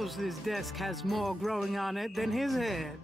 Mosley's desk has more growing on it than his head.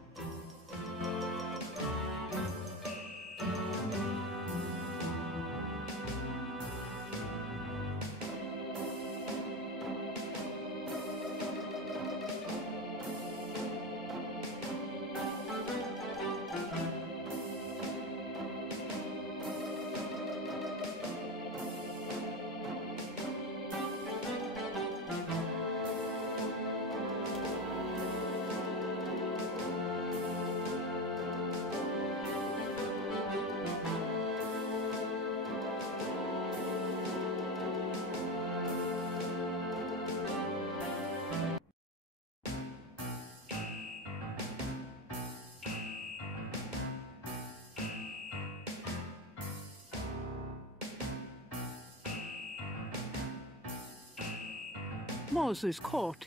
Mosley's caught.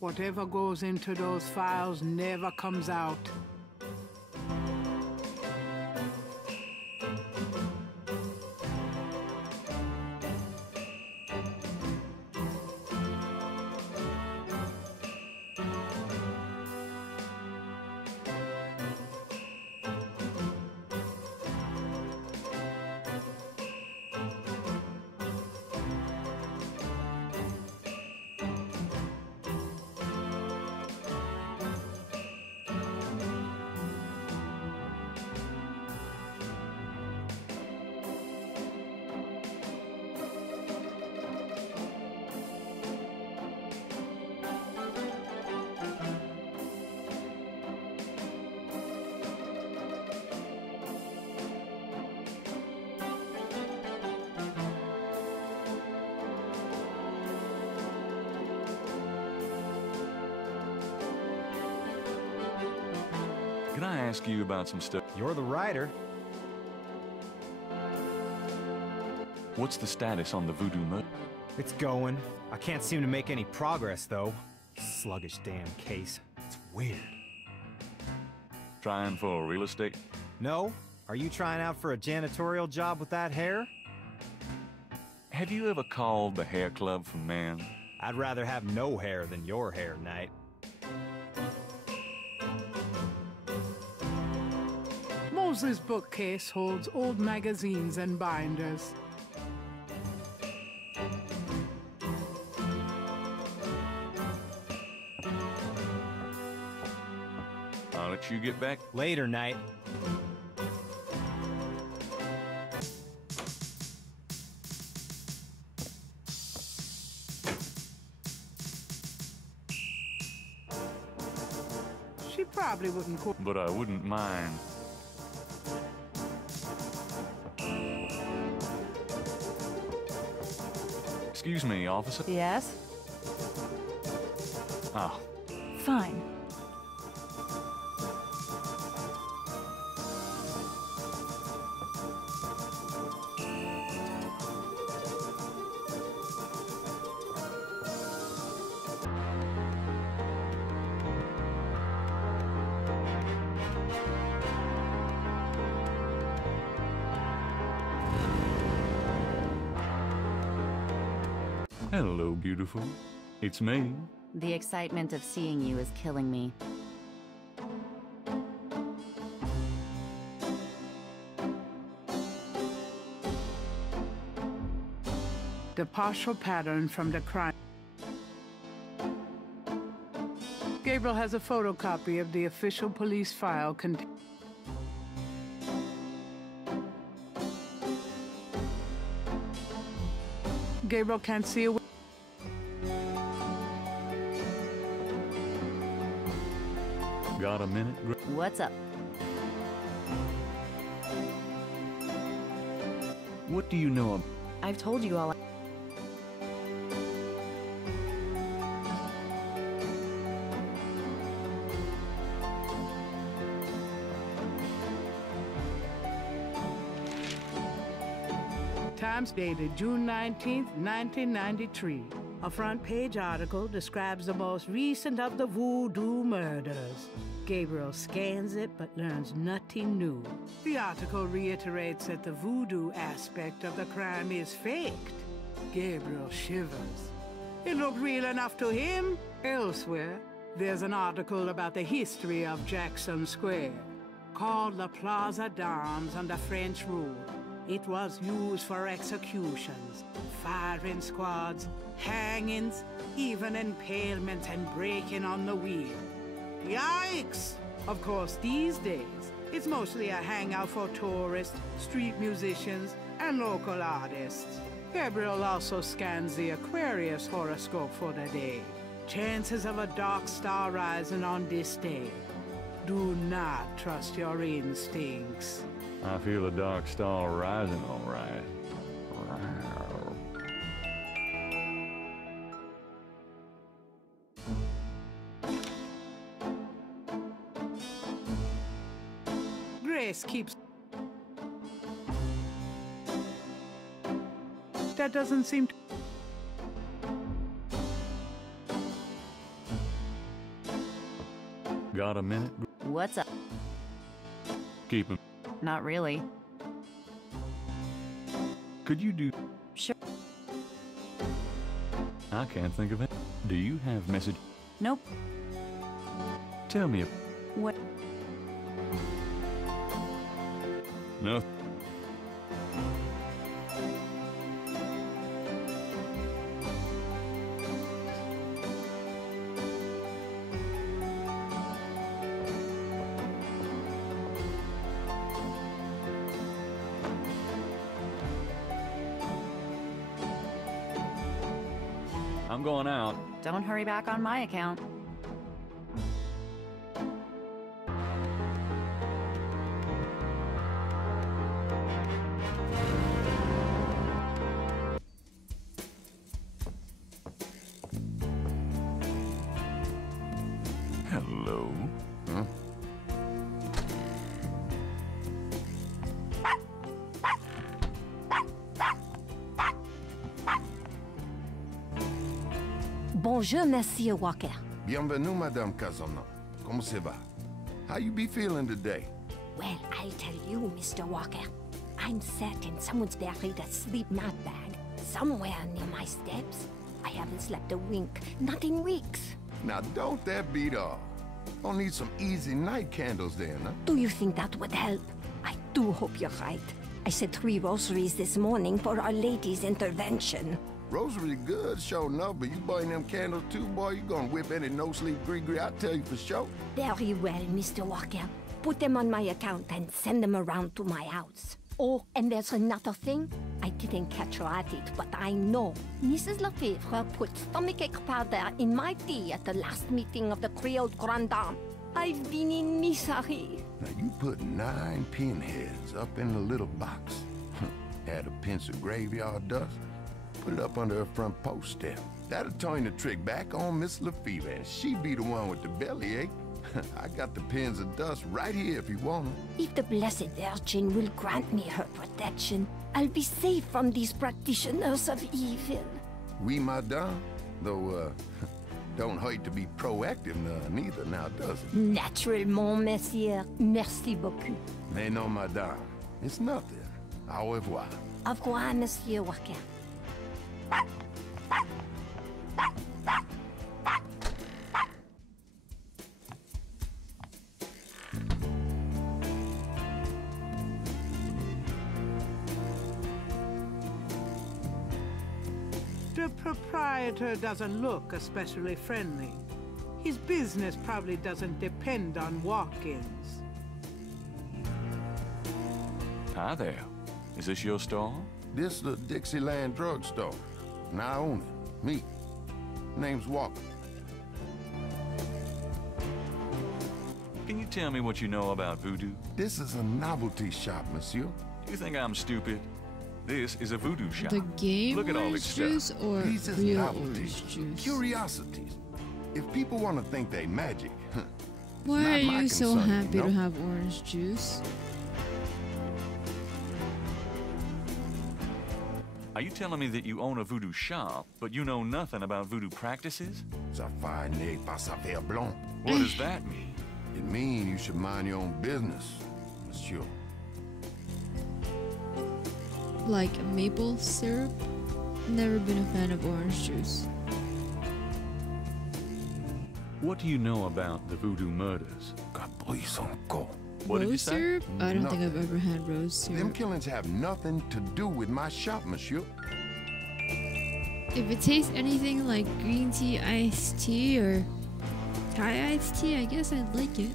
Whatever goes into those files never comes out. Can I ask you about some stuff? You're the writer. What's the status on the voodoo murder? It's going. I can't seem to make any progress, though. Sluggish damn case. It's weird. Trying for real estate? No? Are you trying out for a janitorial job with that hair? Have you ever called the hair club for men? I'd rather have no hair than your hair, Knight. Mosley's bookcase holds old magazines and binders. I'll let you get back. Later, Knight. She probably wouldn't cook. But I wouldn't mind. Excuse me, officer. Yes? Ah, Fine. hello, beautiful. It's me. The excitement of seeing you is killing me. The partial pattern from the crime. Gabriel has a photocopy of the official police file containing. Gabriel can't see a. Got a minute? What's up? What do you know of? I've told you all. Times dated June 19th, 1993. A front-page article describes the most recent of the voodoo murders. Gabriel scans it but learns nothing new. The article reiterates that the voodoo aspect of the crime is faked. Gabriel shivers. It looked real enough to him. Elsewhere, there's an article about the history of Jackson Square, called the Plaza d'Armes under French rule. It was used for executions, firing squads, hangings, even impalements and breaking on the wheel. Yikes! Of course, these days, it's mostly a hangout for tourists, street musicians, and local artists. Gabriel also scans the Aquarius horoscope for the day. Chances of a dark star rising on this day. Do not trust your instincts. I feel a dark star rising, all right. Grace keeps... That doesn't seem to... Got a minute? What's up? Keep him. Not really. Could you do... Sure. I can't think of it. Do you have message? Nope. Tell me. What? No. I'm going out. Don't hurry back on my account. Hello. Huh? Bonjour, Monsieur Walker. Bienvenue, Madame Casona. Comment ça va? How you be feeling today? Well, I'll tell you, Mr. Walker. I'm certain someone's buried a sleep mat bag somewhere near my steps. I haven't slept a wink, not in weeks. Now, don't that beat all? I'll need some easy night candles then, huh? Do you think that would help? I do hope you're right. I said 3 rosaries this morning for Our Lady's intervention. Rosary good, sure enough, but you burn them candles too, boy, you gonna whip any no-sleep gree-gree, I tell you for sure. Very well, Mr. Walker. Put them on my account and send them around to my house. Oh, and there's another thing. I didn't catch her at it, but I know. Mrs. Lefebvre put stomachache powder in my tea at the last meeting of the Creole Grand Dame. I've been in misery. Now, you put 9 pinheads up in the little box. Add a pinch of graveyard dust. Put it up under her front post step. That'll turn the trick back on Miss Lefebvre, and she be the one with the bellyache. I got the pins of dust right here if you want them. If the Blessed Virgin will grant me her protection, I'll be safe from these practitioners of evil. Oui, madame. Though, don't hurt to be proactive neither now, does it? Naturellement, monsieur. Merci beaucoup. Mais non, madame. It's nothing. Au revoir. Au revoir, Monsieur Walker. The proprietor doesn't look especially friendly. His business probably doesn't depend on walk-ins. Hi there. Is this your store? This the Dixieland drugstore. And I own it. Me. Name's Walker. Can you tell me what you know about voodoo? This is a novelty shop, monsieur. Do you think I'm stupid? This is a voodoo shop. The game Look at all orange this juice stuff. or These is real novelties, orange juice? curiosities. If people want to think they magic, Why not are my you so concern, happy you to know? have orange juice? Are you telling me that you own a voodoo shop, but you know nothing about voodou practices? ça fait ne pas faire blanc. What does that mean? It means you should mind your own business, monsieur. Like maple syrup? Never been a fan of orange juice. What do you know about the voodoo murders? What did you Rose say? syrup? I don't think Nothing. I've ever had rose Them syrup. killings have nothing to do with my shop, monsieur. If it tastes anything like green tea iced tea or Thai iced tea, I guess I'd like it.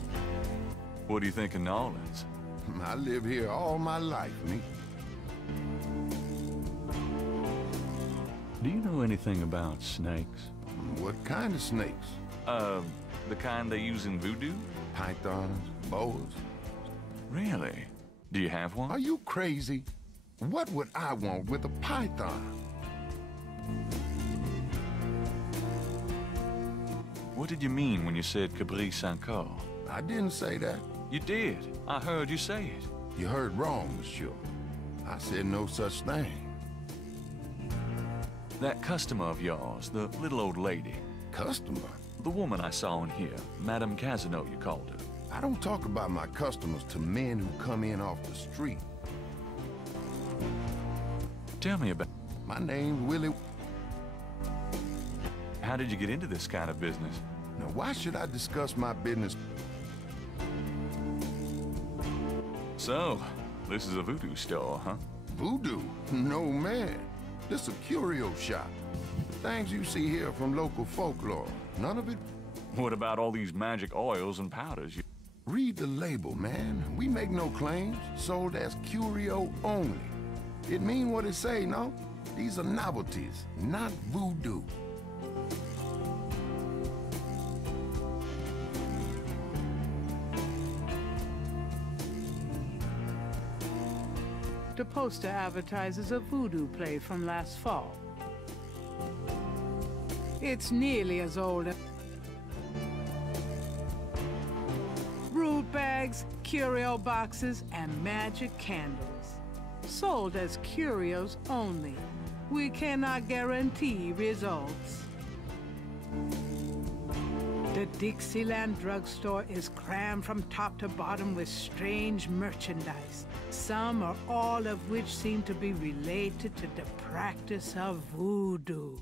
What do you think of New Orleans? I live here all my life, me. Do you know anything about snakes? What kind of snakes? The kind they use in voodoo? Pythons, boas. Really? Do you have one? Are you crazy? What would I want with a python? What did you mean when you said Cabri Saint-Cor? I didn't say that. You did. I heard you say it. You heard wrong, monsieur. I said no such thing. That customer of yours, the little old lady, Customer? the woman I saw in here, Madame Casino, you called her. I don't talk about my customers to men who come in off the street. Tell me about... My name's Willie. How did you get into this kind of business? Now, why should I discuss my business? So, this is a voodoo store, huh? Voodoo? No, man. This a curio shop. Things you see here from local folklore. None of it. What about all these magic oils and powders? Read the label, man. We make no claims. Sold as curio only. It mean what it say, no? These are novelties, not voodoo. The poster advertises a voodoo play from last fall. It's nearly as old as brood bags, curio boxes, and magic candles. Sold as curios only. We cannot guarantee results. The Dixieland drugstore is crammed from top to bottom with strange merchandise, some or all of which seem to be related to the practice of voodoo.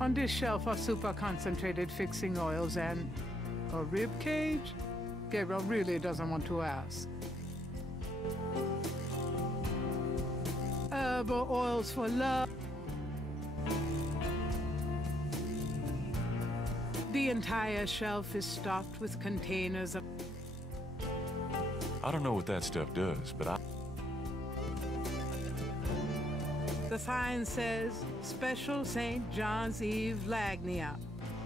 On this shelf are super concentrated fixing oils and a rib cage? Gabriel really doesn't want to ask. Herbal oils for love. The entire shelf is stocked with containers of... I don't know what that stuff does, but I... The sign says, Special St. John's Eve Lagnia.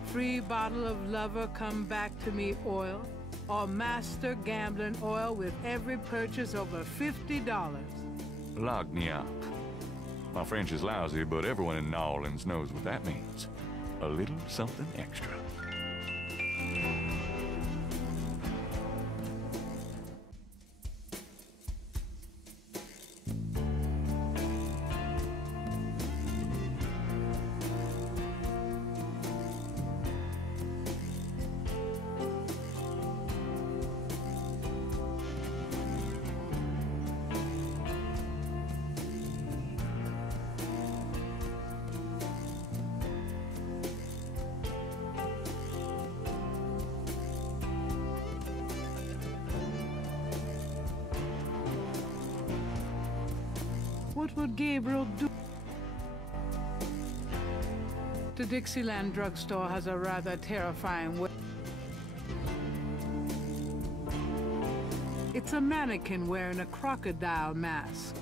Free bottle of Lover Come Back to Me oil, or Master Gambling oil with every purchase over $50. Lagnia. My French is lousy, but everyone in New Orleans knows what that means. A little something extra. What would Gabriel do? The Dixieland drugstore has a rather terrifying way. It's a mannequin wearing a crocodile mask.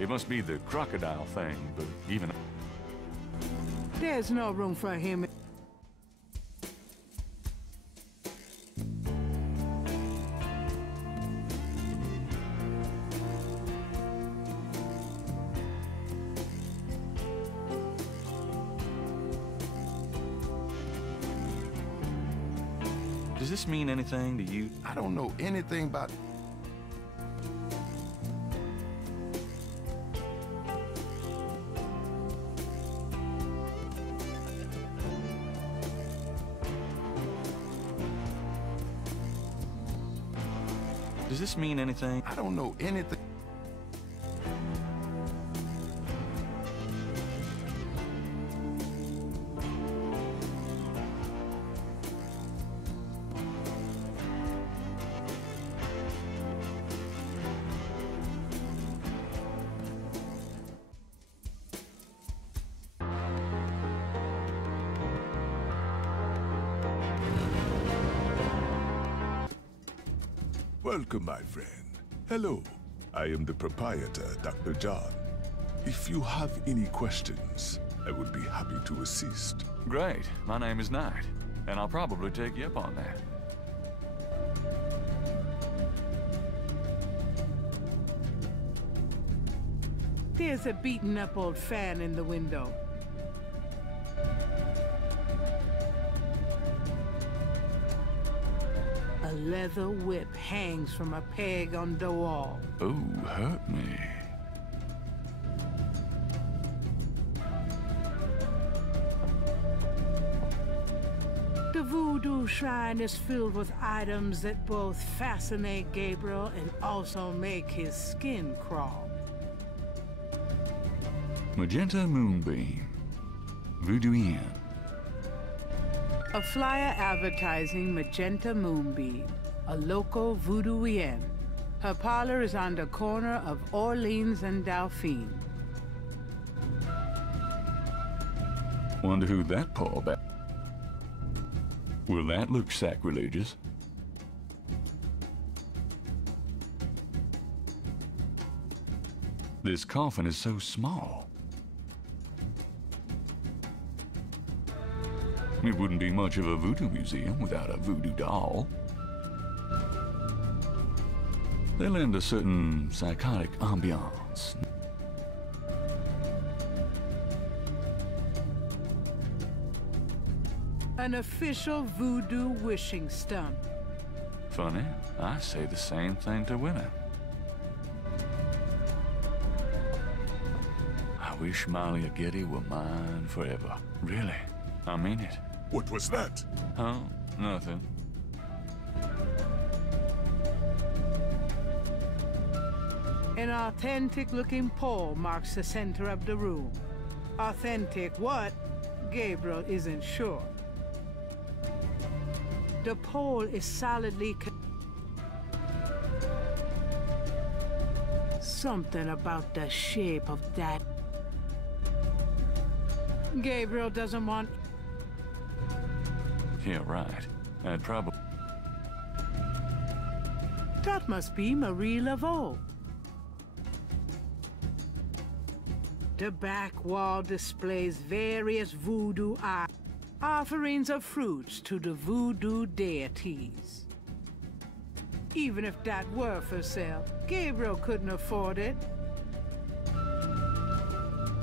It must be the crocodile thing, but even... There's no room for him. Does this mean anything to you? I don't know anything about... Does this mean anything? I don't know anything. Welcome, my friend. Hello. I am the proprietor, Dr. John. If you have any questions, I would be happy to assist. Great. My name is Knight, and I'll probably take you up on that. There's a beaten-up old fan in the window. A leather whip hangs from a peg on the wall. Oh, hurt me. The voodoo shrine is filled with items that both fascinate Gabriel and also make his skin crawl. Magenta Moonbeam. Voodoo Inn. A flyer advertising Magenta Moonbeam, a local voodoo inn. Her parlor is on the corner of Orleans and Dauphine. Wonder who that poor back. Will that look sacrilegious? This coffin is so small. It wouldn't be much of a voodoo museum without a voodoo doll. They lend a certain psychotic ambiance. An official voodoo wishing stump. Funny, I say the same thing to women. I wish Malia Getty were mine forever. Really, I mean it. What was that? Oh, nothing. An authentic-looking pole marks the center of the room. Authentic what? Gabriel isn't sure. The pole is solidly something about the shape of that. Gabriel doesn't want... Yeah, right. I'd probably... That must be Marie Laveau. The back wall displays various voodoo art, offerings of fruits to the voodoo deities. Even if that were for sale, Gabriel couldn't afford it.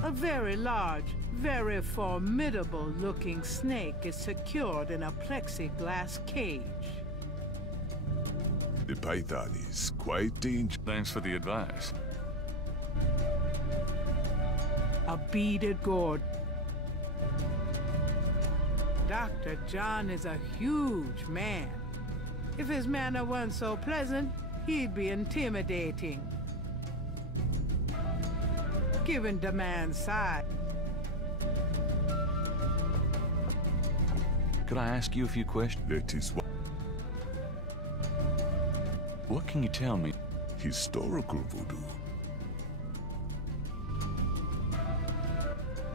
A very large, very formidable-looking snake is secured in a plexiglass cage. The python is quite dangerous. Thanks for the advice. A beaded gourd. Dr. John is a huge man. If his manner weren't so pleasant, he'd be intimidating. Given the man's size. Could I ask you a few questions? That is what... What can you tell me? Historical voodoo.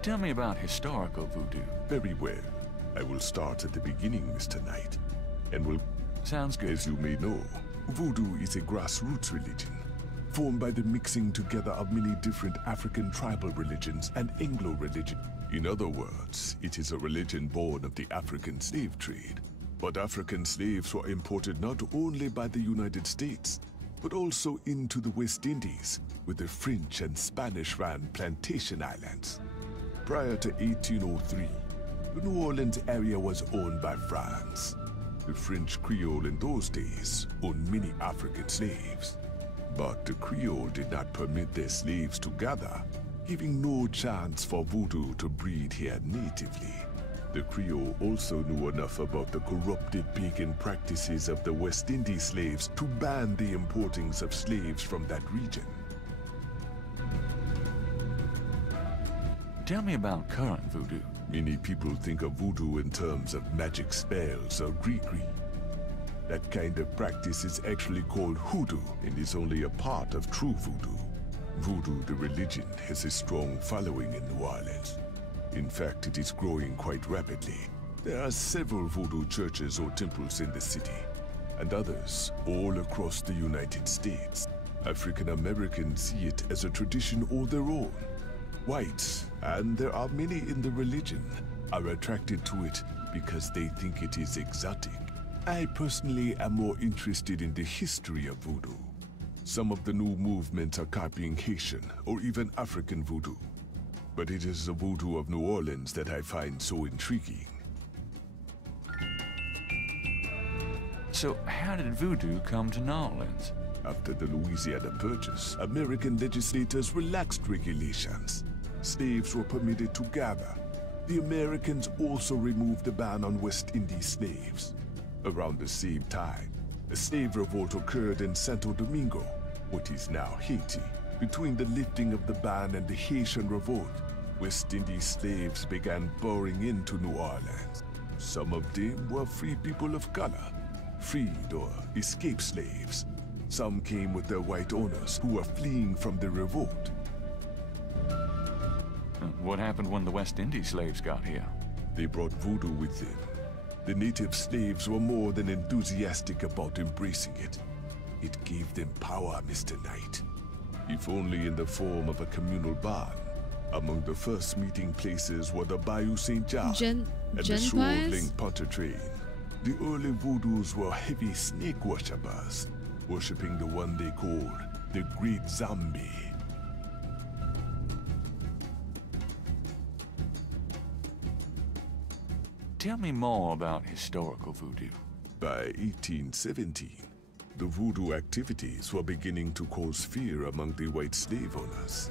Tell me about historical voodoo. Very well. I will start at the beginning, Mr. Knight, and will... Sounds good. As you may know, voodoo is a grassroots religion, formed by the mixing together of many different African tribal religions and Anglo religion. In other words, it is a religion born of the African slave trade. But African slaves were imported not only by the United States, but also into the West Indies, with the French and Spanish-ran plantation islands. Prior to 1803, the New Orleans area was owned by France. The French Creole in those days owned many African slaves. But the Creole did not permit their slaves to gather, giving no chance for voodoo to breed here natively. The Creole also knew enough about the corrupted pagan practices of the West Indies slaves to ban the importing of slaves from that region. Tell me about current voodoo. Many people think of voodoo in terms of magic spells or gree-gree. That kind of practice is actually called hoodoo and is only a part of true voodoo. Voodoo, the religion, has a strong following in New Orleans. In fact, it is growing quite rapidly. There are several voodoo churches or temples in the city. and others all across the United States. African Americans see it as a tradition all their own. Whites, and there are many in the religion, are attracted to it because they think it is exotic. I personally am more interested in the history of voodoo. Some of the new movements are copying Haitian or even African voodoo. But it is the voodoo of New Orleans that I find so intriguing. So how did voodoo come to New Orleans? After the Louisiana Purchase, American legislators relaxed regulations. Slaves were permitted to gather. The Americans also removed the ban on West Indies slaves. Around the same time, a slave revolt occurred in Santo Domingo, what is now Haiti. Between the lifting of the ban and the Haitian revolt, West Indies slaves began pouring into New Orleans. Some of them were free people of color, freed or escaped slaves. Some came with their white owners who were fleeing from the revolt. What happened when the West Indies slaves got here? They brought voodoo with them. The native slaves were more than enthusiastic about embracing it. It gave them power, Mr. Knight. If only in the form of a communal bond. Among the first meeting places were the Bayou St. John and the Swirling Pontchartrain. The early voodoos were heavy snake worshippers, worshipping the one they called the Great Zombie. Tell me more about historical voodoo. By 1817, the voodoo activities were beginning to cause fear among the white slave owners.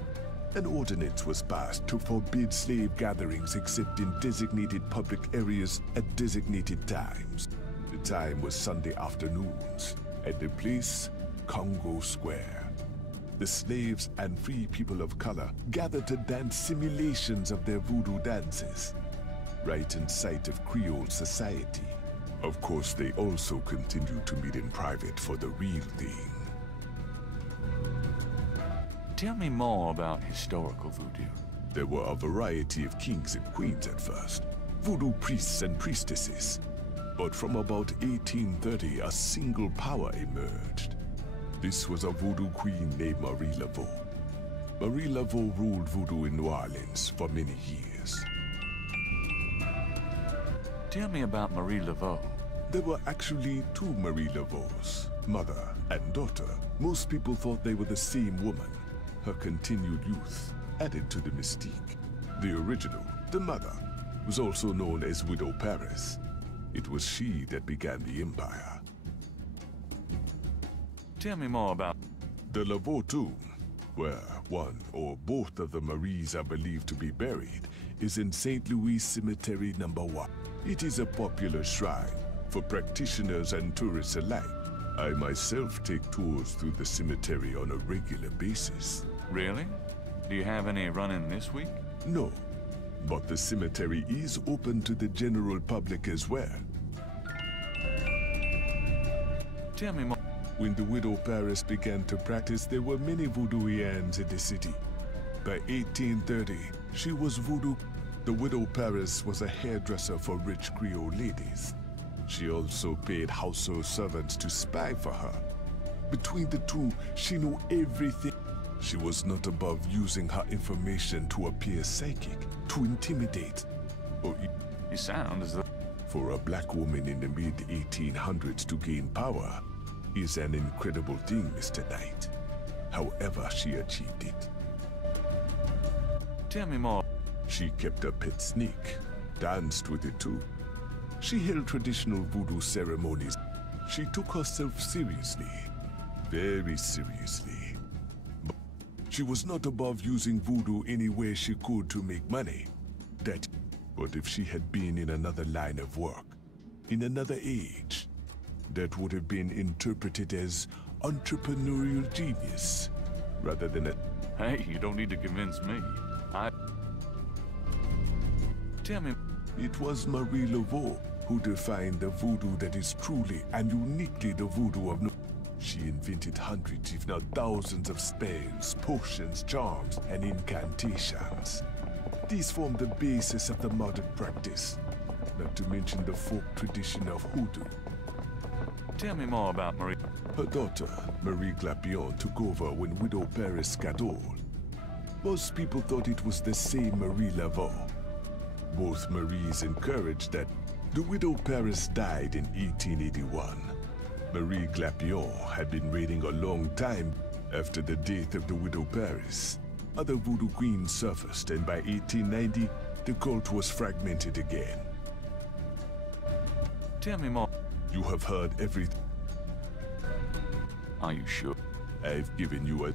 An ordinance was passed to forbid slave gatherings except in designated public areas at designated times. The time was Sunday afternoons, and the place, Congo Square. The slaves and free people of color gathered to dance simulations of their voodoo dances, right in sight of Creole society. Of course, they also continued to meet in private for the real thing. Tell me more about historical voodoo. There were a variety of kings and queens at first, voodoo priests and priestesses. But from about 1830, a single power emerged. This was a voodoo queen named Marie Laveau. Marie Laveau ruled voodoo in New Orleans for many years. Tell me about Marie Laveau. There were actually two Marie Laveaus, mother and daughter. Most people thought they were the same woman. Her continued youth added to the mystique. The original, the mother, was also known as Widow Paris. It was she that began the empire. Tell me more about the Laveau tomb, where one or both of the Maries are believed to be buried, is in St. Louis Cemetery No. 1. It is a popular shrine for practitioners and tourists alike. I myself take tours through the cemetery on a regular basis. Really? Do you have any run-in this week? No, but the cemetery is open to the general public as well. Tell me more. When the Widow Paris began to practice, there were many voodooians in the city. By 1830, she was voodoo. The Widow Paris was a hairdresser for rich Creole ladies. She also paid household servants to spy for her. Between the two, she knew everything. She was not above using her information to appear psychic, to intimidate, or... You sound as though... For a black woman in the mid-1800s to gain power is an incredible thing, Mr. Knight. However she achieved it. Tell me more. She kept a pet snake, danced with it too. She held traditional voodoo ceremonies. She took herself seriously, very seriously. But she was not above using voodoo any way she could to make money. But if she had been in another line of work, in another age, that would have been interpreted as entrepreneurial genius, rather than a... Hey, you don't need to convince me. Tell me... It was Marie Laveau who defined the voodoo that is truly and uniquely the voodoo of... She invented hundreds, if not thousands, of spells, potions, charms, and incantations. These form the basis of the modern practice, not to mention the folk tradition of hoodoo. Tell me more about Marie. Her daughter, Marie Glapion, took over when Widow Paris got old. Most people thought it was the same Marie Laveau. Both Maries encouraged that the Widow Paris died in 1881. Marie Glapion had been reigning a long time after the death of the Widow Paris. Other voodoo queens surfaced, and by 1890, the cult was fragmented again. Tell me more. You have heard everything. Are you sure? I've given you a...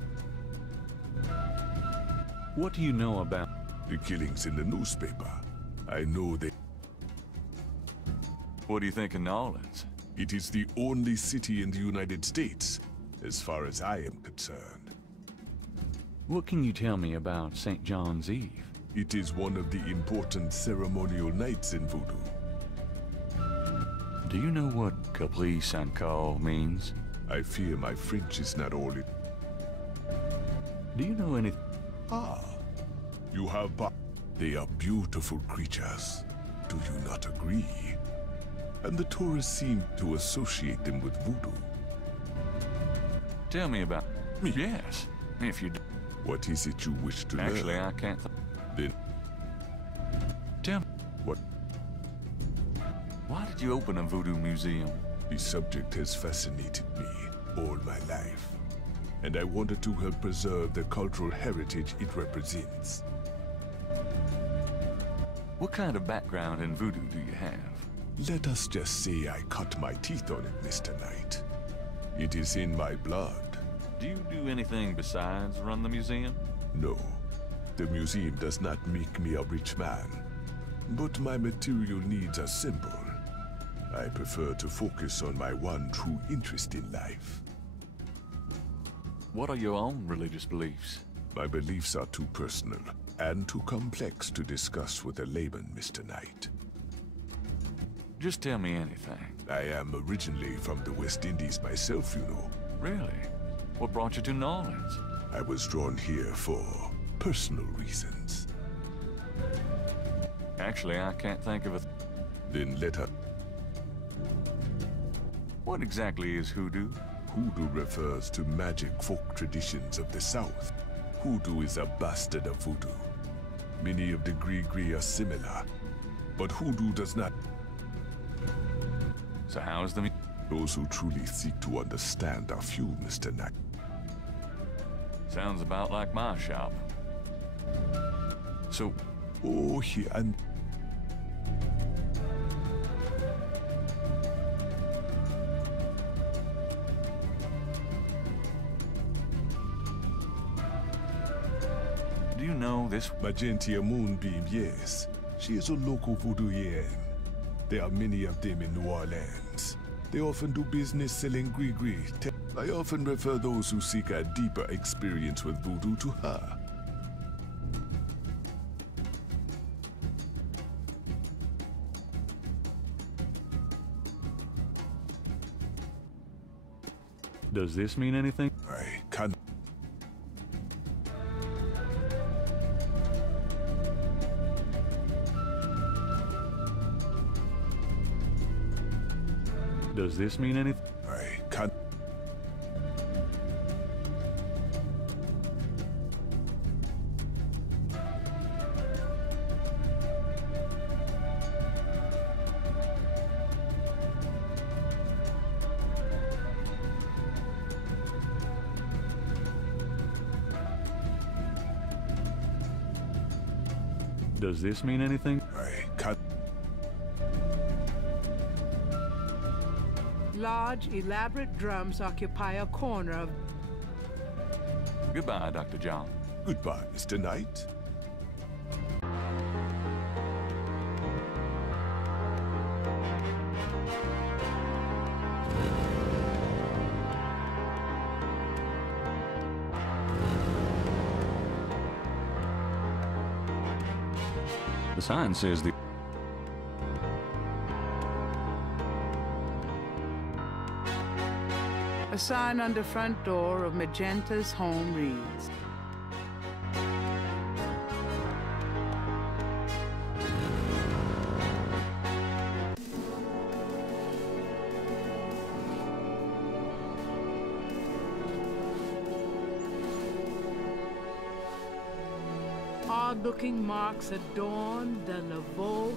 What do you know about the killings in the newspaper. I know they... What do you think of New Orleans? It is the only city in the United States, as far as I am concerned. What can you tell me about St. John's Eve? It is one of the important ceremonial nights in voodoo. Do you know what caprice and call means? I fear my French is not all it... Do you know any... Ah, you have... They are beautiful creatures. Do you not agree? And the tourists seem to associate them with voodoo. Tell me about... Me? Yes, if you do. What is it you wish to Actually, learn? I can't... Then... Tell me. What? Why did you open a voodoo museum? The subject has fascinated me all my life, and I wanted to help preserve the cultural heritage it represents. What kind of background in voodoo do you have? Let us just say I cut my teeth on it, Mr. Knight. It is in my blood. Do you do anything besides run the museum? No, the museum does not make me a rich man, but my material needs are simple. I prefer to focus on my one true interest in life. What are your own religious beliefs? My beliefs are too personal and too complex to discuss with a layman, Mr. Knight. Just tell me anything. I am originally from the West Indies myself, you know. Really? What brought you to New Orleans? I was drawn here for personal reasons. Actually, I can't think of a... Then let her... What exactly is hoodoo? Hoodoo refers to magic folk traditions of the South. Hoodoo is a bastard of voodoo. Many of the Gris-Gris are similar, but hoodoo does not... So how is the... Those who truly seek to understand are few, Mr. Knight. Sounds about like my shop. So... Oh, here and... Do you know this? Magentia Moonbeam, yes. She is a local voodooienne. There are many of them in New Orleans. They often do business selling gris-gris. I often refer those who seek a deeper experience with voodoo to her. Does this mean anything? I can't... Does this mean anything? I can't... Does this mean anything? I can't... Large, elaborate drums occupy a corner of... Goodbye, Dr. John. Goodbye, Mr. Knight. The sign says the... A sign on the front door of Magenta's home reads, odd-looking marks adorn the laveau.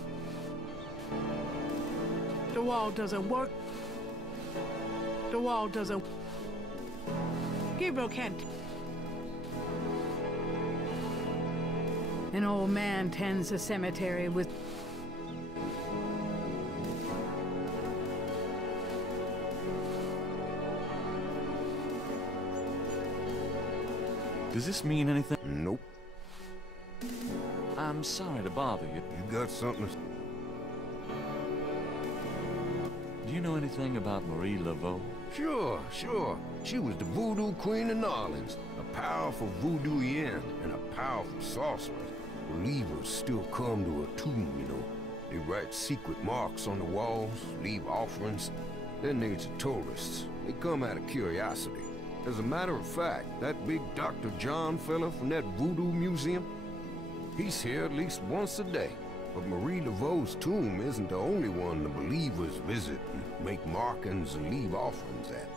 The wall doesn't work. The wall doesn't. Gabriel can't. An old man tends the cemetery with. Does this mean anything? Nope. I'm sorry to bother you. You got something to... Do you know anything about Marie Laveau? Sure. She was the voodoo queen of New Orleans. A powerful voodooian and a powerful sorceress. Believers still come to her tomb, you know. They write secret marks on the walls, leave offerings. Then there's the tourists. They come out of curiosity. As a matter of fact, that big Dr. John fella from that voodoo museum, he's here at least once a day. But Marie Laveau's tomb isn't the only one the believers visit and make markings and leave offerings at.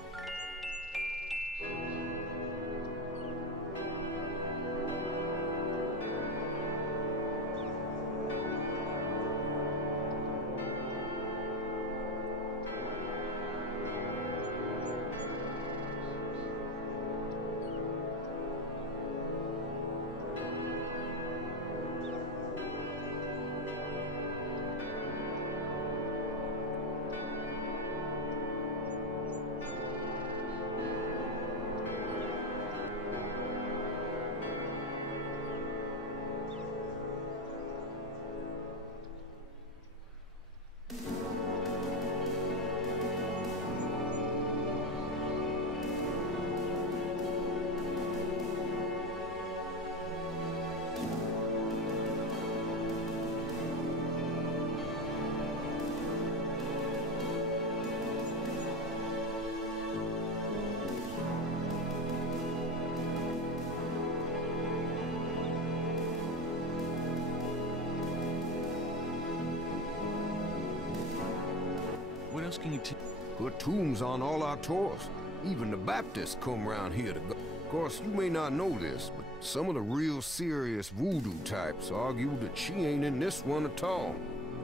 What else can you tell? Put tombs on all our tours. Even the Baptists come around here to go. Of course, you may not know this, but some of the real serious voodoo types argue that she ain't in this one at all.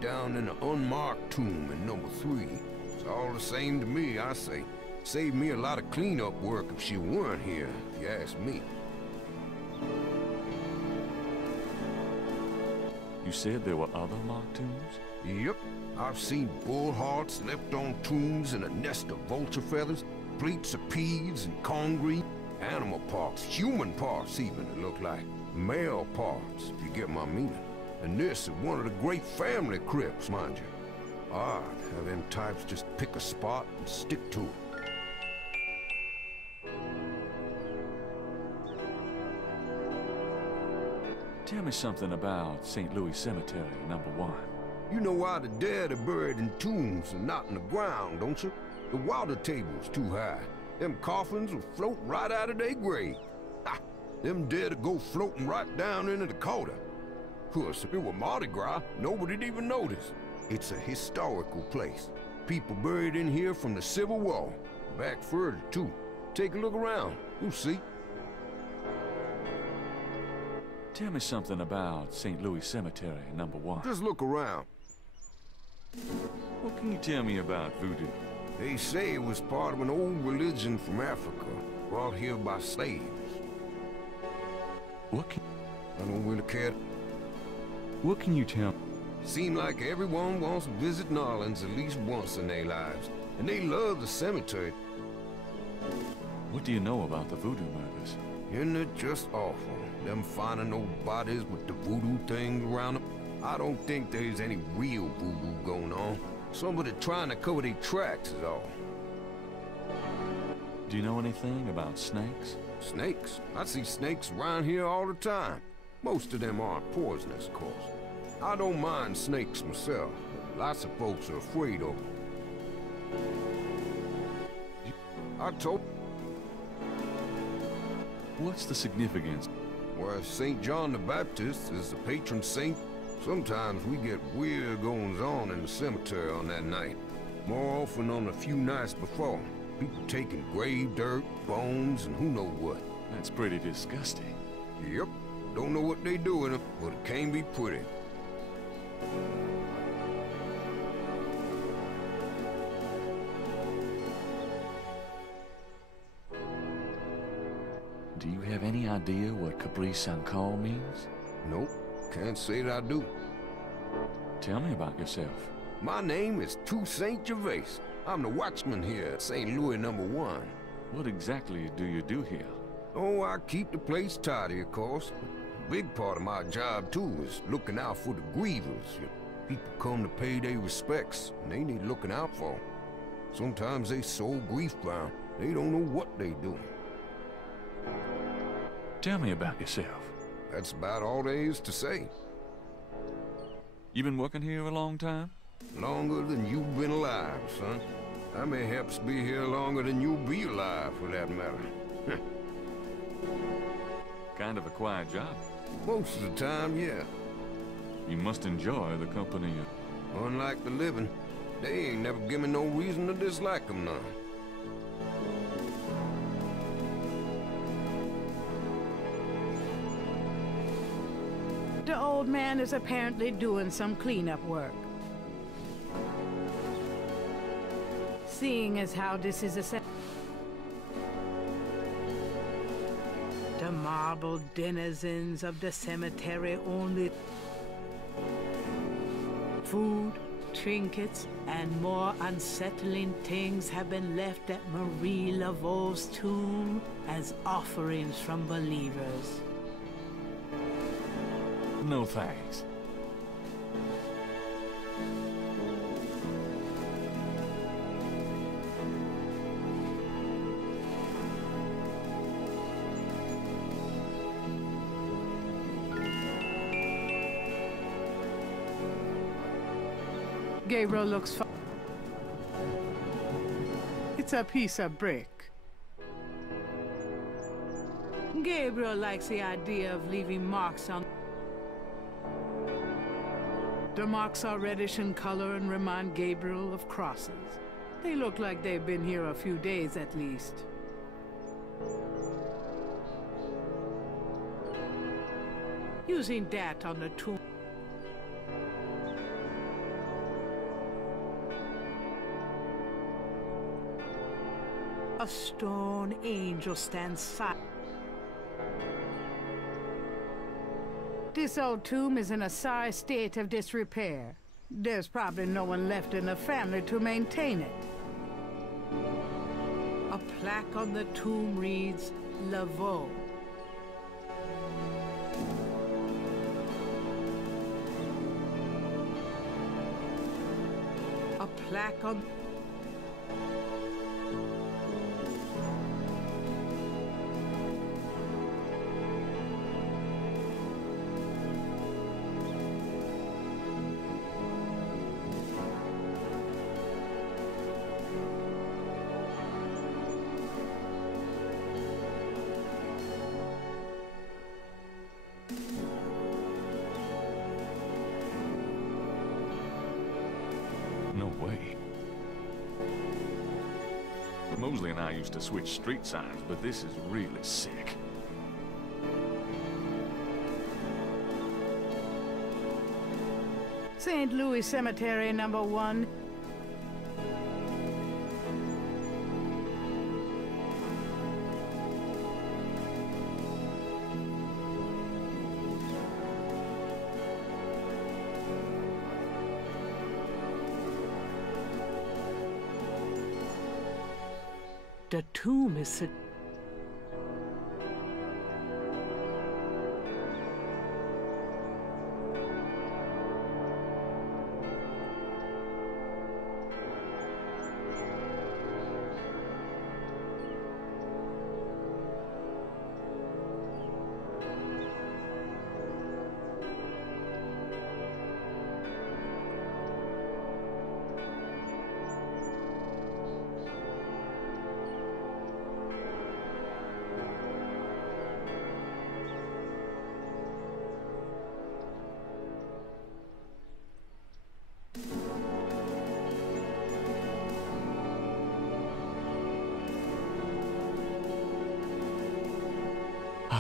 Down in the unmarked tomb in number 3. It's all the same to me, I say. Saved me a lot of cleanup work if she weren't here, if you ask me. You said there were other marked tombs? Yep. I've seen bull hearts left on tombs and a nest of vulture feathers, plates of peas and corn green, animal parts, human parts even, it looked like. Male parts, if you get my meaning. And this is one of the great family crypts, mind you. Odd how them types just pick a spot and stick to it. Tell me something about St. Louis Cemetery, number 1. You know why the dead are buried in tombs and not in the ground, don't you? The water table's too high. Them coffins will float right out of their grave. Ha! Them dead will go floating right down into the Dakota. Of course, if it were Mardi Gras, nobody'd even notice. It's a historical place. People buried in here from the Civil War. Back further, too. Take a look around. You'll see. Tell me something about St. Louis Cemetery, number 1. Just look around. What can you tell me about voodoo? They say it was part of an old religion from Africa, brought here by slaves. What can... I don't really care. What can you tell... Seem like everyone wants to visit New Orleans at least once in their lives, and they love the cemetery. What do you know about the voodoo murders? Isn't it just awful, them finding those bodies with the voodoo things around them? I don't think there's any real voodoo going on. Somebody trying to cover their tracks is all. Do you know anything about snakes? Snakes? I see snakes around here all the time. Most of them aren't poisonous, of course. I don't mind snakes myself, but lots of folks are afraid of them. I told... What's the significance? Well, St. John the Baptist is the patron saint. Sometimes we get weird goings-on in the cemetery on that night. More often on a few nights before. People taking grave dirt, bones, and who knows what. That's pretty disgusting. Yep. Don't know what they do in them, but it can't be pretty. Do you have any idea what Capri Sancal means? Nope, can't say that I do. Tell me about yourself. My name is Toussaint Gervais. I'm the watchman here at St. Louis #1. What exactly do you do here? Oh, I keep the place tidy, of course. A big part of my job, too, is looking out for the grievers. People come to pay their respects, and they need looking out for. Sometimes they so grief-bound, they don't know what they doing. Tell me about yourself. That's about all there is to say. You been working here a long time? Longer than you've been alive, son. I may perhaps be here longer than you'll be alive, for that matter. Kind of a quiet job. Most of the time, yeah. You must enjoy the company of... Unlike the living, they ain't never given no reason to dislike them none. The old man is apparently doing some cleanup work. Seeing as how this is a... The marble denizens of the cemetery only... Food, trinkets, and more unsettling things have been left at Marie Laveau's tomb as offerings from believers. No thanks. Gabriel looks fine. It's a piece of brick. Gabriel likes the idea of leaving marks on... The marks are reddish in color and remind Gabriel of crosses. They look like they've been here a few days at least. Using that on the tomb. A stone angel stands silent. This old tomb is in a sorry state of disrepair. There's probably no one left in the family to maintain it. A plaque on the tomb reads, Laveau. A plaque on... No way. Mosley and I used to switch street signs, but this is really sick. St. Louis Cemetery #1. The tomb is...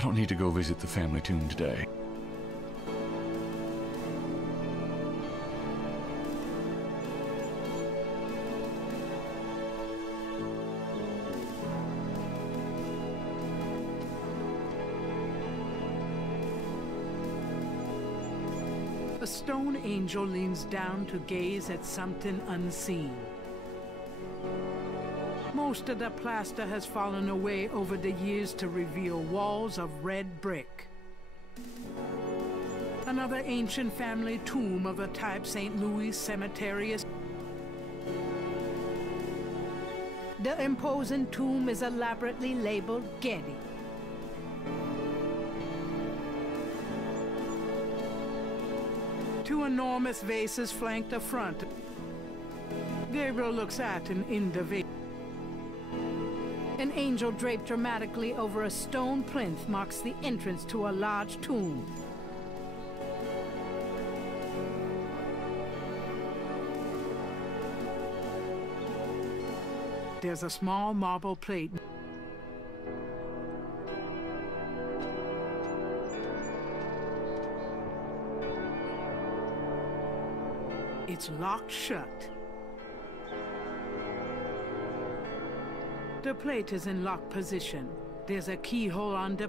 don't need to go visit the family tomb today. A stone angel leans down to gaze at something unseen. Most of the plaster has fallen away over the years to reveal walls of red brick. Another ancient family tomb of the type St. Louis Cemetery is. The imposing tomb is elaborately labeled Getty. Two enormous vases flank the front. Gabriel looks at and in the vase. An angel draped dramatically over a stone plinth marks the entrance to a large tomb. There's a small marble plate. It's locked shut. The plate is in locked position. There's a keyhole on the...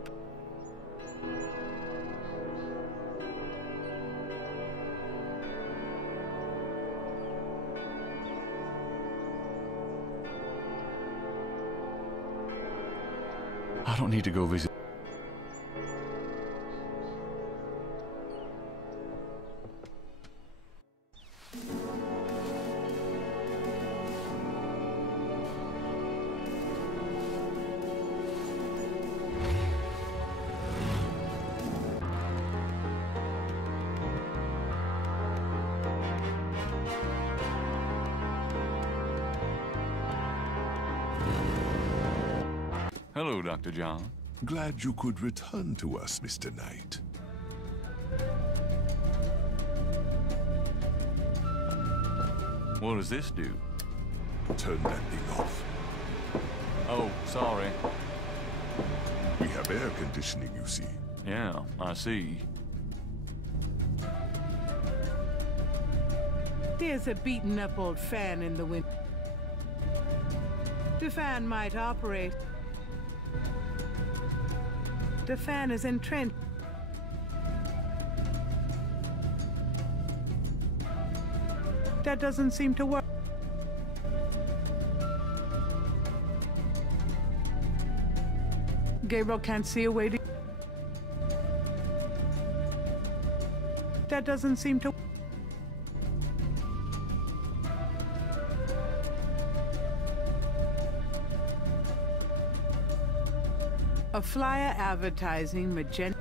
I don't need to go visit. Hello, Dr. John. Glad you could return to us, Mr. Knight. What does this do? Turn that thing off. Oh, sorry. We have air conditioning, you see. Yeah, I see. There's a beaten-up old fan in the window. The fan might operate. The fan is entrenched. That doesn't seem to work. Gabriel can't see a way to... That doesn't seem to... A flyer advertising magenta.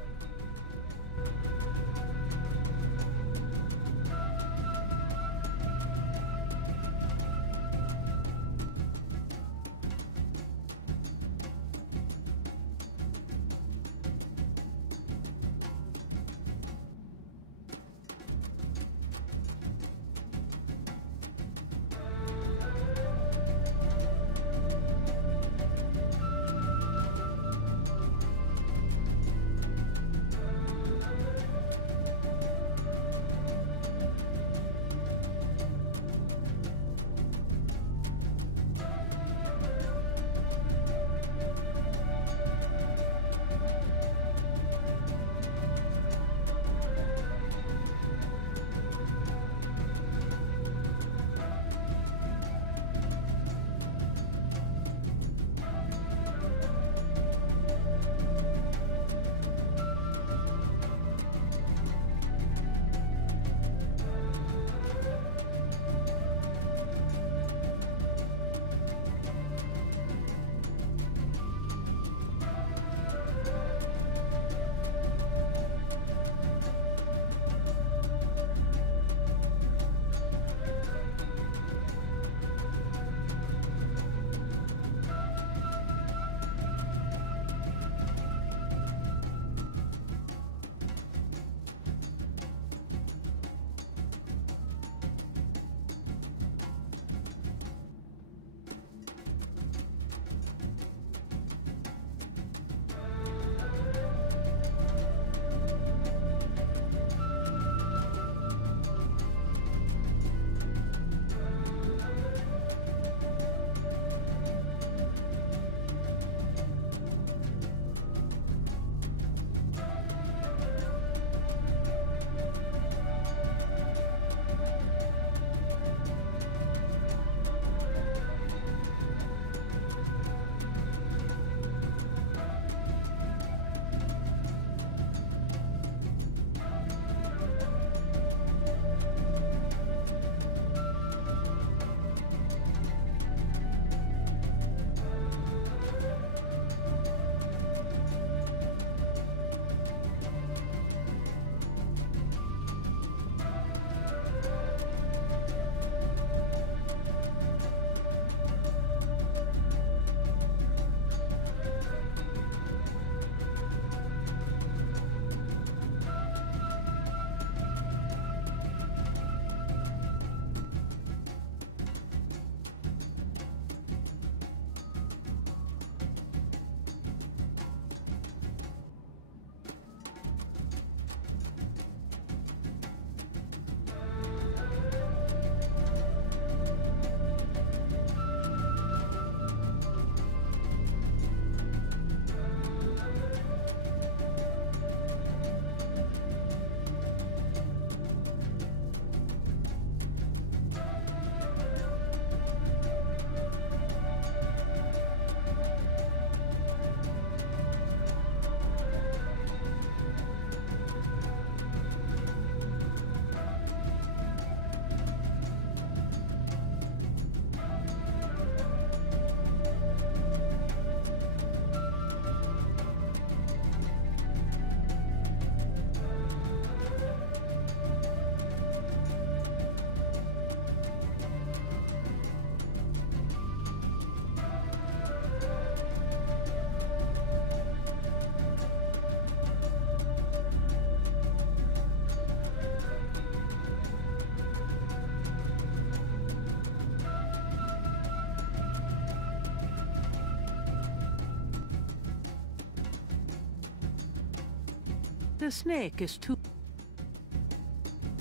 The snake is too...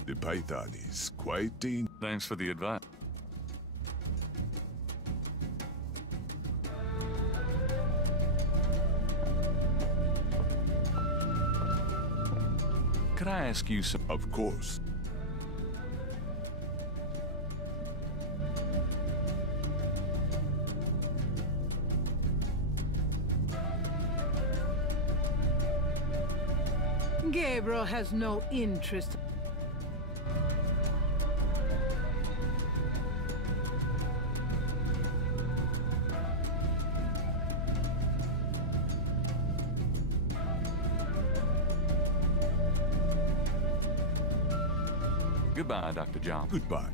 The python is quite dangerous. Thanks for the advice. Could I ask you some... Of course. Gabriel has no interest. Goodbye, Dr. John. Goodbye.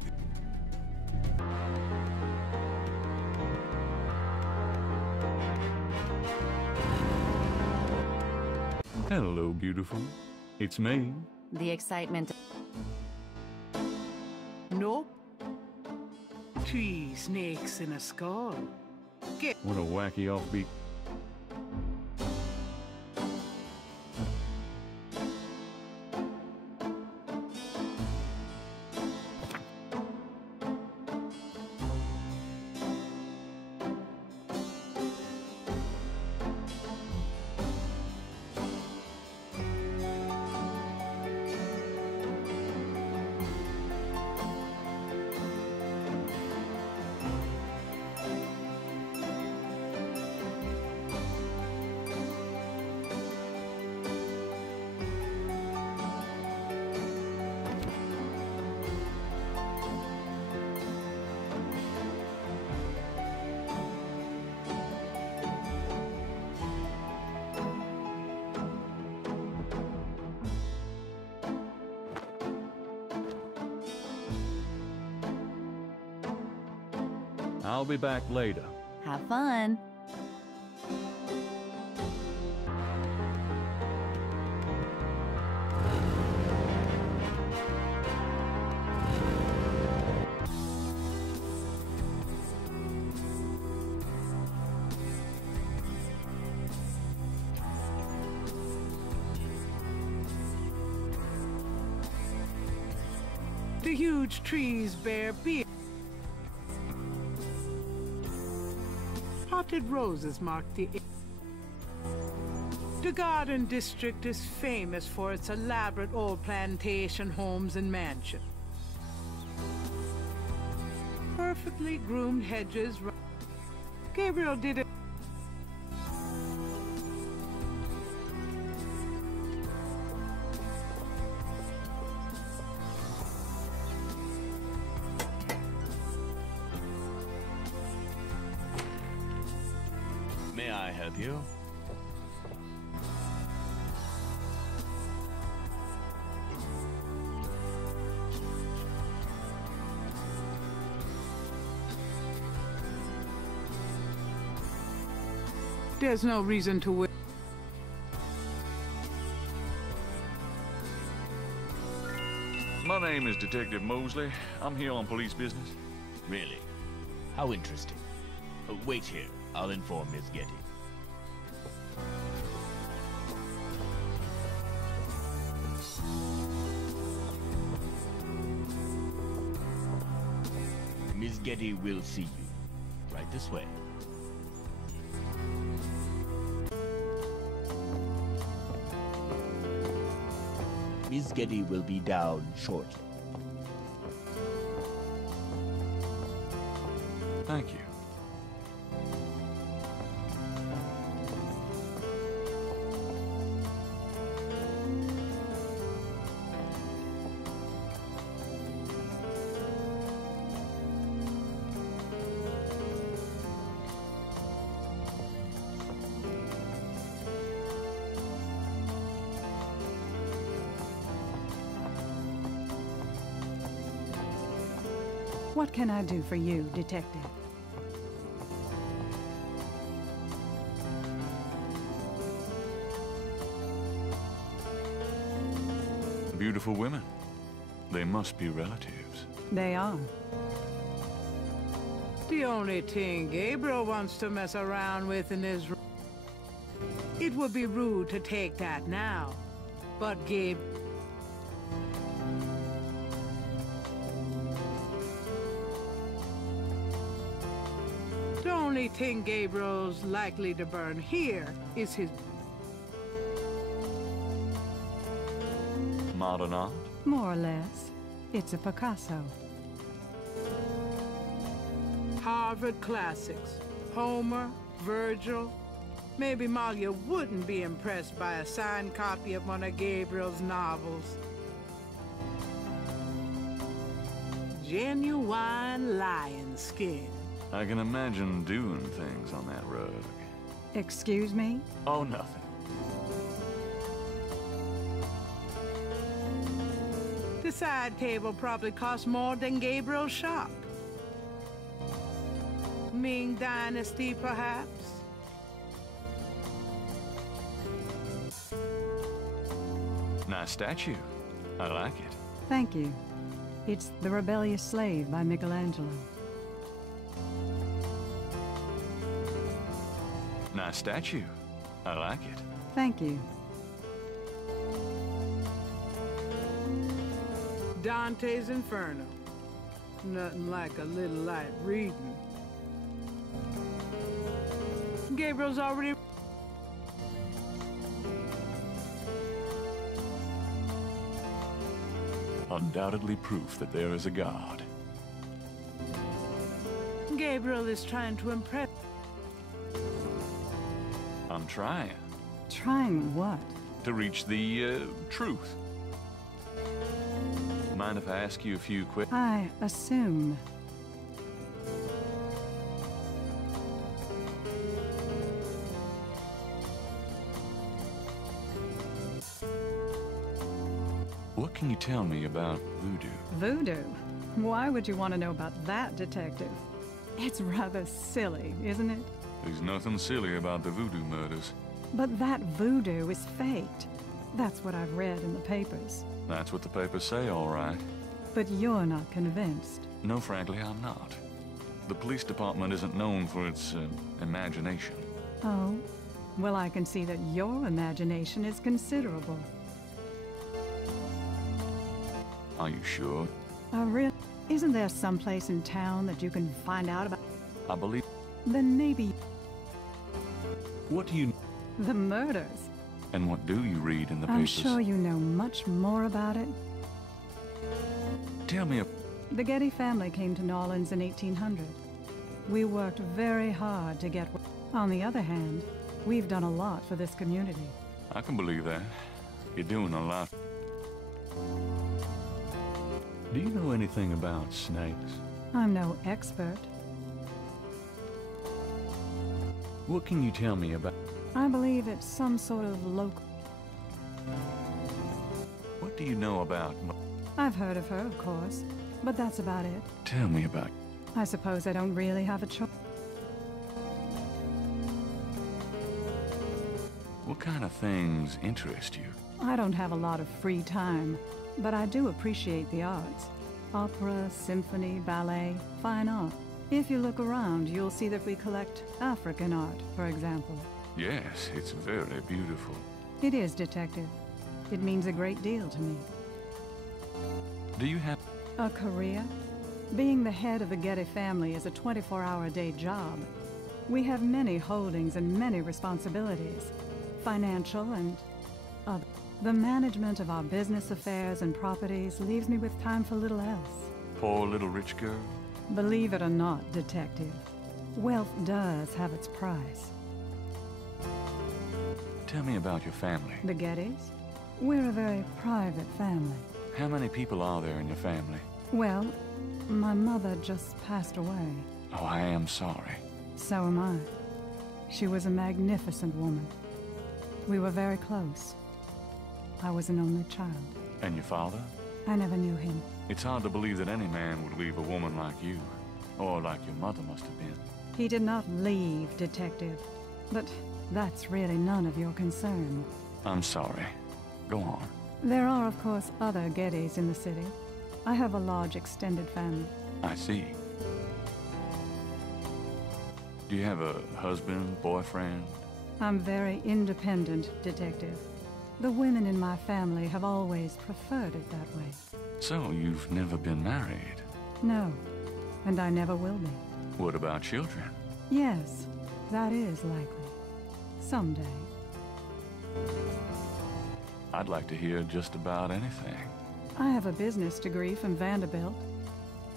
Hello, beautiful. It's me. The excitement. Nope. 3 snakes in a skull. What a wacky offbeat. I'll be back later. Have fun. The huge trees bear beer. Potted roses mark the... The Garden District is famous for its elaborate old plantation homes and mansions. Perfectly groomed hedges. Gabriel did it. May I help you? There's no reason to wait. My name is Detective Mosley. I'm here on police business. Really? How interesting. Wait here. I'll inform Miss Getty. Miss Getty will see you. Right this way. Miss Getty will be down shortly. Thank you. What can I do for you, Detective? Beautiful women. They must be relatives. They are. The only thing Gabriel wants to mess around with in his room. It would be rude to take that now. But Gabe... The only thing Gabriel's likely to burn here is his... Modern art? More or less. It's a Picasso. Harvard classics. Homer, Virgil. Maybe Malia wouldn't be impressed by a signed copy of one of Gabriel's novels. Genuine lion skin. I can imagine doing things on that rug. Excuse me? Oh, nothing. The side table probably cost more than Gabriel's shop. Ming Dynasty, perhaps? Nice statue. I like it. Thank you. It's The Rebellious Slave by Michelangelo. Nice statue. I like it. Thank you. Dante's Inferno. Nothing like a little light reading. Gabriel's already... Undoubtedly proof that there is a God. Gabriel is trying to impress... I'm trying. Trying what? To reach the, truth. Mind if I ask you a few quick... I assume. What can you tell me about voodoo? Voodoo? Why would you want to know about that, Detective? It's rather silly, isn't it? There's nothing silly about the voodoo murders. But that voodoo is faked. That's what I've read in the papers. That's what the papers say, all right. But you're not convinced. No, frankly, I'm not. The police department isn't known for its, imagination. Oh? Well, I can see that your imagination is considerable. Are you sure? Really? Isn't there someplace in town that you can find out about? I believe... Then maybe... What do you... The murders. And what do you read in the papers? I'm sure you know much more about it. Tell me The Getty family came to New Orleans in 1800. We worked very hard to get... On the other hand, we've done a lot for this community. I can believe that. You're doing a lot. Do you know anything about snakes? I'm no expert. What can you tell me about... I believe it's some sort of local... What do you know about... I've heard of her, of course, but that's about it. Tell me about... I suppose I don't really have a choice. What kind of things interest you? I don't have a lot of free time, but I do appreciate the arts. Opera, symphony, ballet, fine art. If you look around, you'll see that we collect African art, for example. Yes, it's very beautiful. It is, Detective. It means a great deal to me. Do you have... A career? Being the head of the Getty family is a 24-hour-a-day job. We have many holdings and many responsibilities, financial and other. The management of our business affairs and properties leaves me with time for little else. Poor little rich girl? Believe it or not, Detective, wealth does have its price. Tell me about your family. The Gettys? We're a very private family. How many people are there in your family? Well, my mother just passed away. Oh, I am sorry. So am I. She was a magnificent woman. We were very close. I was an only child. And your father? I never knew him. It's hard to believe that any man would leave a woman like you. Or like your mother must have been. He did not leave, Detective. But that's really none of your concern. I'm sorry. Go on. There are, of course, other Gettys in the city. I have a large extended family. I see. Do you have a husband, boyfriend? I'm very independent, Detective. The women in my family have always preferred it that way. So you've never been married? No, and I never will be. What about children? Yes, that is likely. Someday. I'd like to hear just about anything. I have a business degree from Vanderbilt.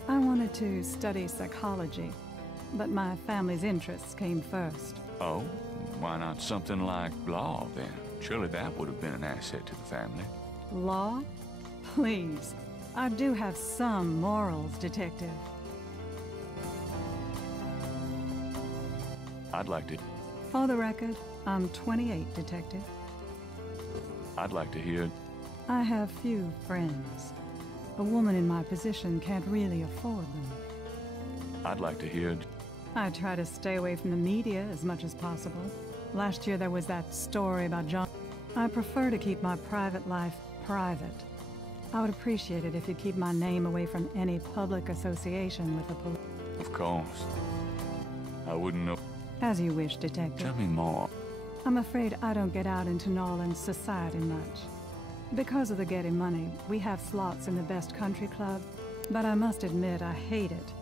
I wanted to study psychology, but my family's interests came first. Oh? Why not something like law, then? Surely that would have been an asset to the family. Law? Please. I do have some morals, Detective. I'd like to... For the record, I'm 28, Detective. I'd like to hear... I have few friends. A woman in my position can't really afford them. I'd like to hear... I try to stay away from the media as much as possible. Last year there was that story about John. I prefer to keep my private life private. I would appreciate it if you keep my name away from any public association with the police. Of course. I wouldn't know... As you wish, Detective. Tell me more. I'm afraid I don't get out into New Orleans society much. Because of the Getty money, we have slots in the best country club, but I must admit I hate it.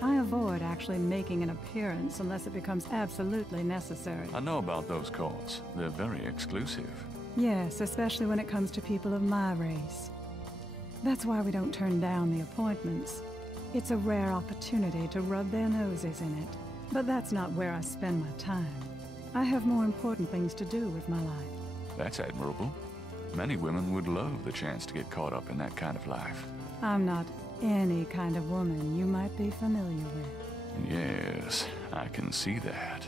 I avoid actually making an appearance unless it becomes absolutely necessary. I know about those courts. They're very exclusive. Yes, especially when it comes to people of my race. That's why we don't turn down the appointments. It's a rare opportunity to rub their noses in it. But that's not where I spend my time. I have more important things to do with my life. That's admirable. Many women would love the chance to get caught up in that kind of life. I'm not any kind of woman you might be familiar with. Yes, I can see that.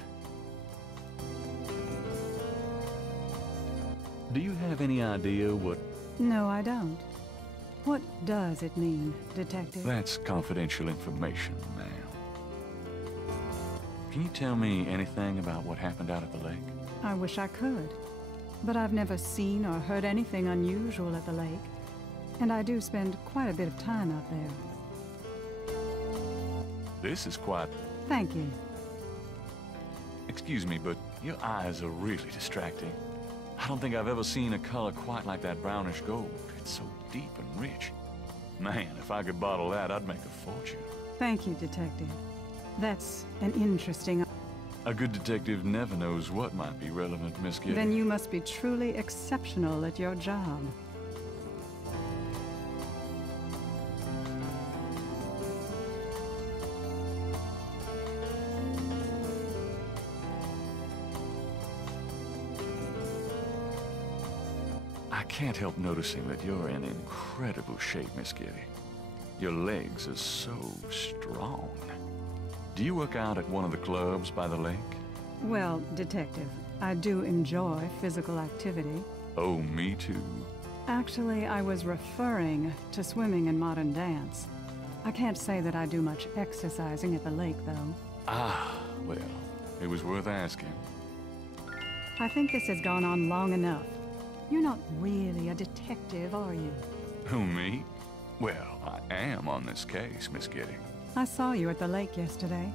Do you have any idea what... No, I don't. What does it mean, Detective? That's confidential information, ma'am. Can you tell me anything about what happened out at the lake? I wish I could. But I've never seen or heard anything unusual at the lake. And I do spend quite a bit of time out there. This is quite... Thank you. Excuse me, but your eyes are really distracting. I don't think I've ever seen a color quite like that brownish gold. It's so deep and rich. Man, if I could bottle that, I'd make a fortune. Thank you, Detective. That's an interesting... A good detective never knows what might be relevant, Miss Kitty. Then you must be truly exceptional at your job. I can't help noticing that you're in incredible shape, Miss Kitty. Your legs are so strong. Do you work out at one of the clubs by the lake? Well, Detective, I do enjoy physical activity. Oh, me too. Actually, I was referring to swimming and modern dance. I can't say that I do much exercising at the lake, though. Ah, well, it was worth asking. I think this has gone on long enough. You're not really a detective, are you? Who, me? Well, I am on this case, Miss Kitty. I saw you at the lake yesterday.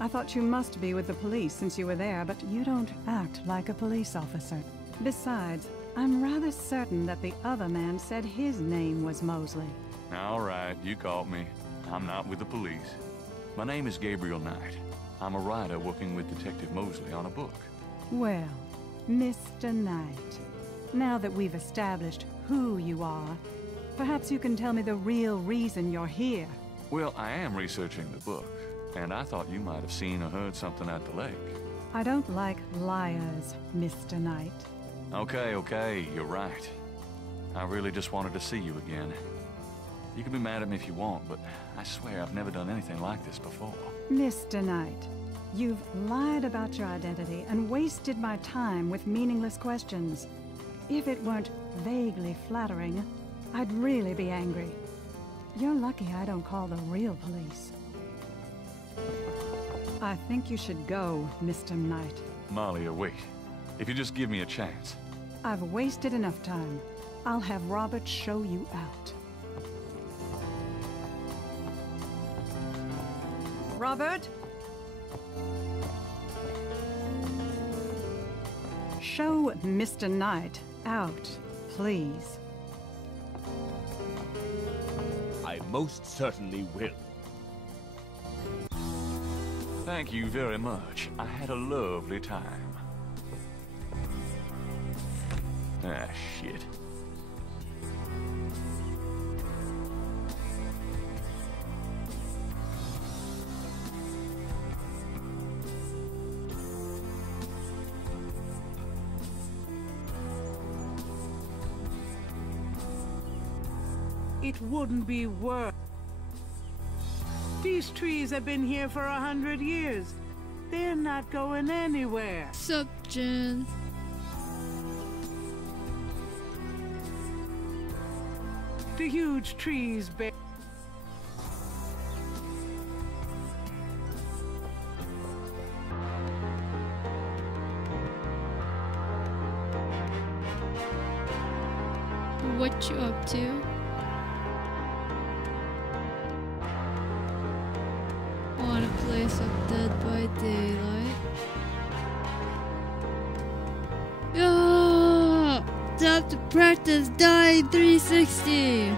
I thought you must be with the police since you were there, but you don't act like a police officer. Besides, I'm rather certain that the other man said his name was Mosley. All right, you caught me. I'm not with the police. My name is Gabriel Knight. I'm a writer working with Detective Mosley on a book. Well, Mr. Knight, now that we've established who you are, perhaps you can tell me the real reason you're here. Well, I am researching the book, and I thought you might have seen or heard something at the lake. I don't like liars, Mr. Knight. Okay, you're right. I really just wanted to see you again. You can be mad at me if you want, but I swear I've never done anything like this before. Mr. Knight, you've lied about your identity and wasted my time with meaningless questions. If it weren't vaguely flattering, I'd really be angry. You're lucky I don't call the real police. I think you should go, Mr. Knight. Malia, wait. If you just give me a chance. I've wasted enough time. I'll have Robert show you out. Robert? Show Mr. Knight out, please. I most certainly will. Thank you very much. I had a lovely time. Ah, shit. It wouldn't be worth. These trees have been here for 100 years. They're not going anywhere. Sup, Jen? The huge trees bear. What you up to? Wanna play some Dead by Daylight? Yeah! Time to practice dying 360!